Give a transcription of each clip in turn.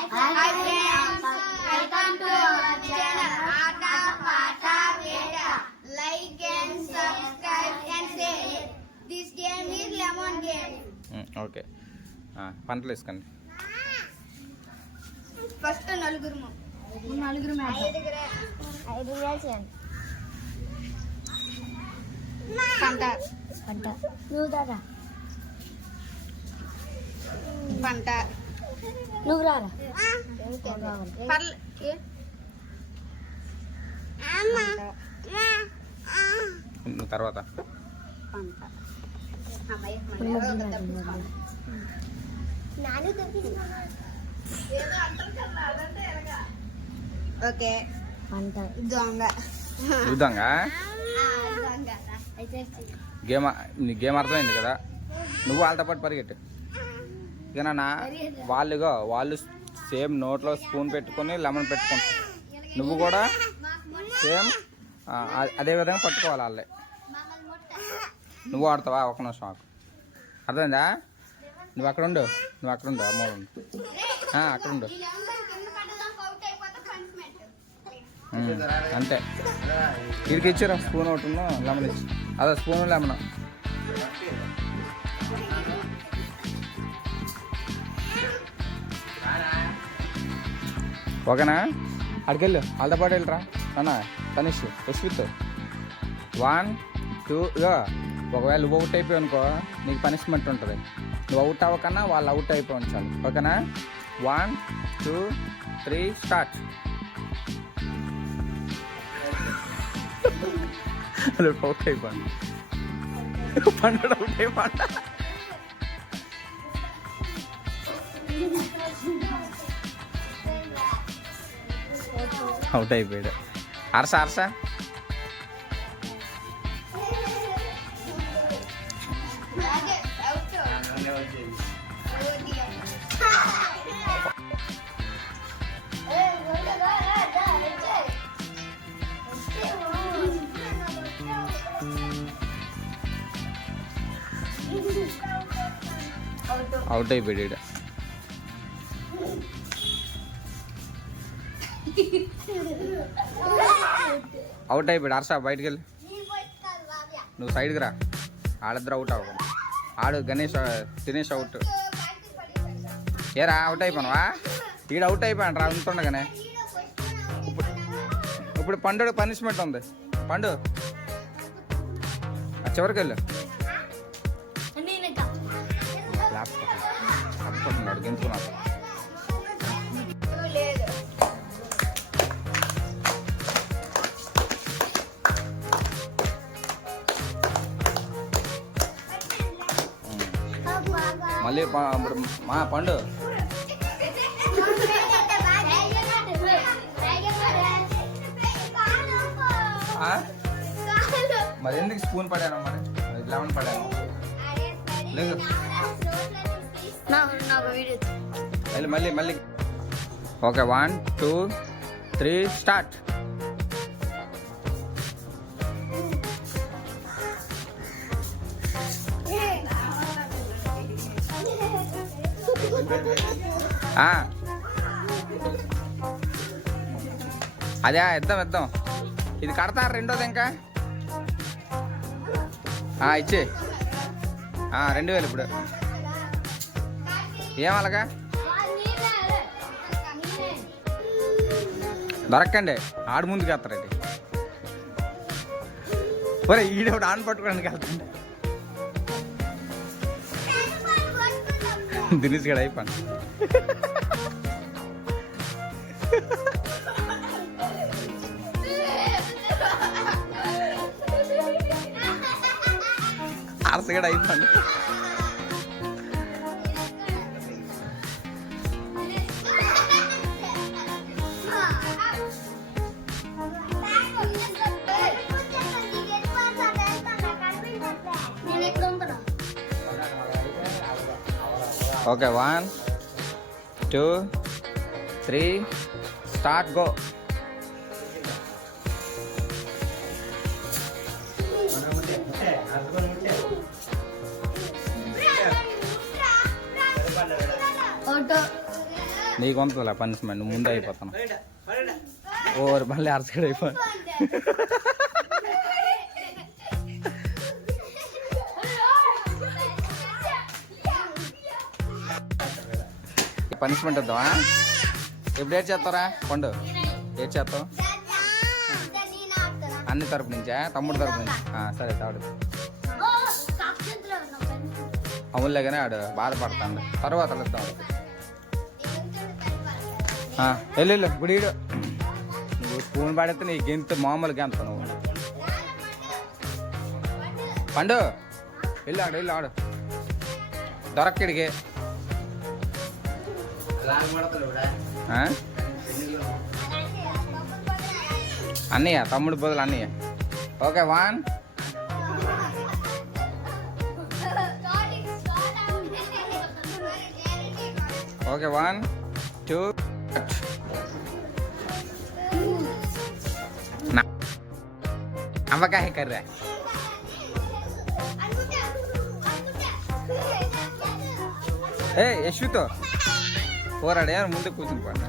Welcome to our channel Aata Paata Veda. Like and subscribe and share. This game is lemon game. Okay. పంటలు వేసుకోండి. First నలుగురు పంట పంట నువ్వు దారా పంట నువ్వు రారా నువ్వు తర్వాత ఓకే పంట దొంగ చూద్దాంగా గేమ్ అర్థమైంది కదా. నువ్వు వాళ్ళతో పాటు పరిగెట్టు ఇక నాన్న. వాళ్ళు సేమ్ నోట్లో స్పూన్ పెట్టుకొని లెమన్ పెట్టుకొని నువ్వు కూడా సేమ్ అదే విధంగా పట్టుకోవాలి వాళ్ళే. నువ్వు ఆడతావా? ఒక నిమిషం ఆకు. అర్థమైందా? నువ్వు అక్కడ ఉండు అమ్మ ఉండు అక్కడ ఉండు అంతే. వీడికి ఇచ్చారా స్పూన్ ఒకటి లెమన్ ఇచ్చి. అదే స్పూను లెమన్. ఓకేనా? అడికెళ్ళు వాళ్ళతో పాటు వెళ్ళరా అన్న. తనిష్ యశ్విత్ 1 2 ఒకవేళ నువ్వు అవుట్ అయిపోయావు అనుకో నీకు పనిష్మెంట్ ఉంటుంది. నువ్వు అవుట్ అవ్వకన్నా వాళ్ళు అవుట్ అయిపోయి ఉంచాలి. ఓకేనా? 1 2 3 స్టార్ట్. అవుట్ అయిపోండి. పండు అవుట్ అయిపోండి. అవుట్ అయిపోయాడు. అరస అవుట్ అయిపోయాడు. అవుట్ అయిపోయాడు. హర్ష బయటికి వెళ్ళి నువ్వు సైడ్కి రా. ఆడిద్దరు అవుట్ అవ్వకుండా ఆడు. దినేష్ అవుట్. ఏరా అవుట్ అయిపోయావా? ఈడు అవుట్ అయిపోయాను రా ఉంటుండగానే. ఇప్పుడు పండు పనిష్మెంట్ ఉంది. పండు చివరికి వెళ్ళు. తప్పుకుంటున్నాడు గెంతుకున్నాడు. మళ్ళీ ఇప్పుడు మా పండు మరి ఎందుకు స్పూన్ పడాను? మరి లెమన్ పడాను లేదు. మళ్ళీ ఓకే 1 2 3 స్టార్ట్. అదే ఇద్దాం. ఇది కడతారు రెండోది ఇంకా ఇచ్చే 2000 ఇప్పుడు. ఏమలాగా దొరక్కండి. ఆడు ముందుకు వెళ్తారండి. ఒరే ఈడేవాడు ఆన్ పట్టుకోవడానికి వెళ్తాండి. దినేష్ గడ అయిపోయింది. అరసగడ అయిపోయింది. Okay 1 2 3 start go. నీకు ఉంటుందిలే పనిష్మెంట్, ముందు అయిపోతాను. ఓరు మళ్ళీ అరసగడ అయిపోయి పనిష్మెంట్ ఇద్దామా? ఎప్పుడు ఏడ్ చేస్తారా? పండు ఏడ్ చేస్తావు అన్ని తరపు నుంచా? తమ్ముడు తరపు నుంచి? సరే తాడు. అవునులే కానీ ఆడు బాధపడతాడు, తర్వాత వెళ్తాం. వెళ్ళు గుడిడు. నువ్వు స్పూన్ పడితే నీకు గెంత మామూలు గెంత నువ్వు. పండు వెళ్ళు ఆడు దొరక్కడికి. అన్నయ్య తమ్ముడు బదులు అన్నయ్య. ఓకే 1 ఓకే 1 2 అమ్మకాయ కర్రా. ఏ యశ్వితో పోరాడే ముందు కూర్చుని పడినా.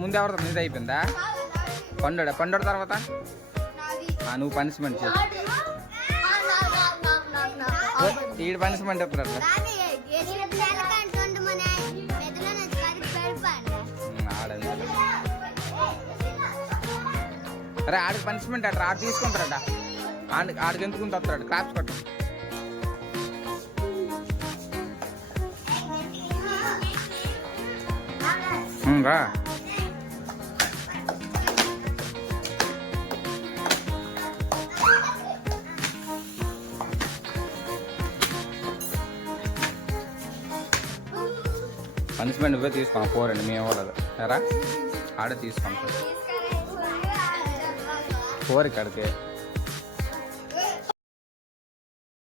ముందు ఎవరితో మీద అయిపోయిందా? పండు తర్వాత నువ్వు పనిష్మెంట్ చేసి ఈడు పనిష్మెంట్ ఎప్పుడు అట్లా అరే ఆడికి పనిష్మెంట్ అట్రా, ఆడు తీసుకుంటారట. ఆడికి ఎందుకు వస్తాడు క్లాప్స్ కొట్ట. రా పనిష్మెంట్ నువ్వే తీసుకో. పోరండి మేము ఇవ్వలేదు ఎరా, ఆడే తీసుకుంటాం. పోరు ఇక్కడికి.